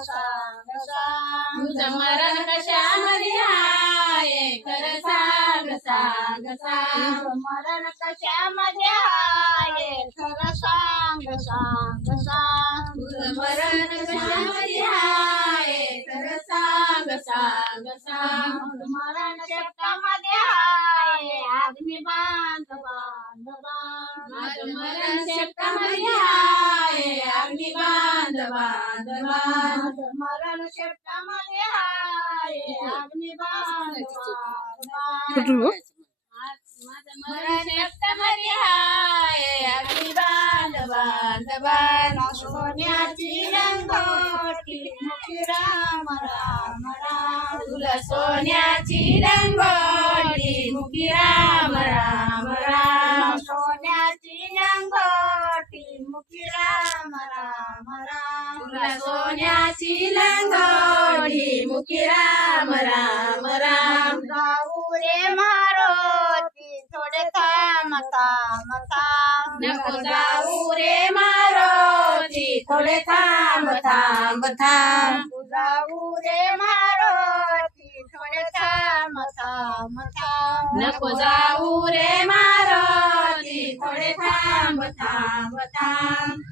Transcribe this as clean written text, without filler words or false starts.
सांग सांग तुझं मरण कशामध्ये आहे खरं सांग सांग सांग तुझं मरण कशामध्ये आहे खरं सांग सांग सांग तुझं मरण कशामध्ये आहे खरं सांग सांग सांग मरण शेतामध्ये आहे आदमी बांध बांध बांध माझं मरण शेतामध्ये आहे अग्नी बांध बांध बांध माझं मरण शेतामध्ये आहे अग्नी बांध बांध बांध माझं मरण शेतामध्ये आहे अग्नी बांध बांध बांध सोन्याची रंगोटी मुखी राम राम राम तुला सोन्याची रंगोटी मुखी राम राम राम सोन्याची रंगोटी मुखी राम राम राम तुला सोन्याची रंगोटी मुखी राम राम राम जाऊ रे मारोती थोडे थांब थांब थांब नको जाऊ रे मारोती थोडे थांब थांब थांब जाऊ रे मारोती थोडे थांब थांब थांब नको जाऊ रे मारोती थोडे थांब थांब थांब